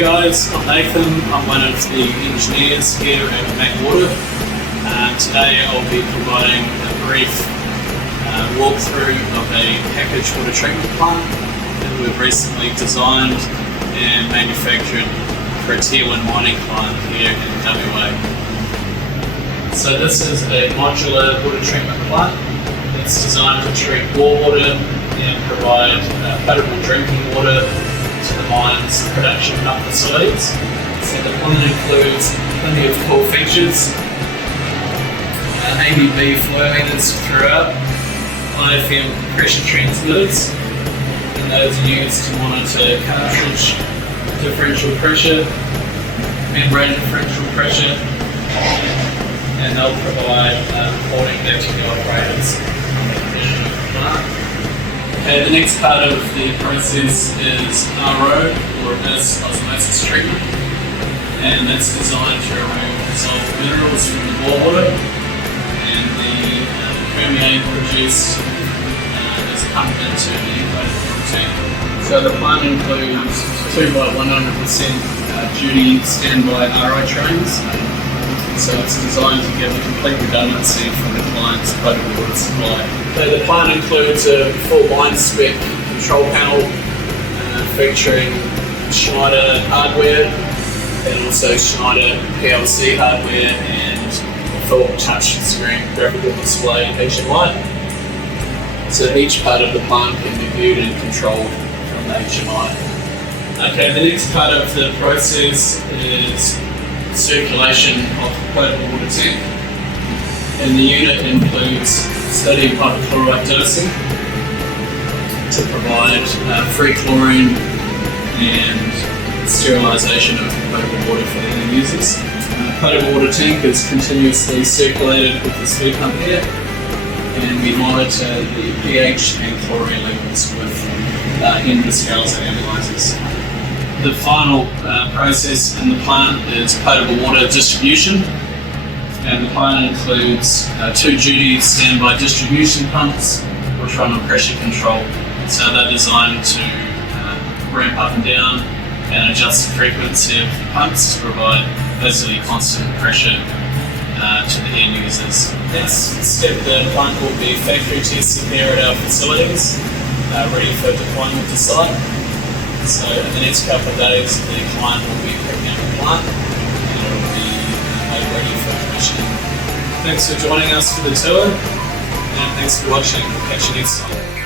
guys, I'm Nathan. I'm one of the engineers here at MAK Water. Today I'll be providing a brief walkthrough of a packaged water treatment plant that we've recently designed and manufactured for a Tier 1 mining plant here in WA. So this is a modular water treatment plant. It's designed to treat raw water and provide potable drinking water to the mine's production pump facilities. So the plant includes plenty of cool features, ABB flow meters throughout, IFM pressure transmitters, and those are used to monitor cartridge differential pressure, membrane differential pressure, and they'll provide reporting back to the operators on the condition of the plant. Okay, the next part of the process is RO, or reverse osmosis treatment, and that's designed to remove dissolved minerals from the bore water, and the permeate produced is pumped into the potable tank. So the plant includes 2 by 100% duty standby RO trains, so it's designed to give a complete redundancy for the client's potable water supply. So the plant includes a full line spec control panel featuring Schneider hardware and also Schneider PLC hardware and a full touch screen graphical display HMI. So each part of the plant can be viewed and controlled from the HMI. Okay, the next part of the process is circulation of the potable water tank, and the unit includes sodium hypochlorite dosing to provide free chlorine and sterilisation of potable water for the end users. The potable water tank is continuously circulated with this blue pump here, and we monitor the pH and chlorine levels with end-viscosity analyzers. The final process in the plant is potable water distribution, and the plant includes 2 duty standby distribution pumps which run on pressure control. So they're designed to ramp up and down and adjust the frequency of the pumps to provide basically constant pressure to the end users. Next step, the plant will be factory tested here at our facilities, ready for deployment to site. So in the next couple of days, the client will be picking up the plant and it will be made ready for commissioning. Thanks for joining us for the tour, and thanks for watching. We'll catch you next time.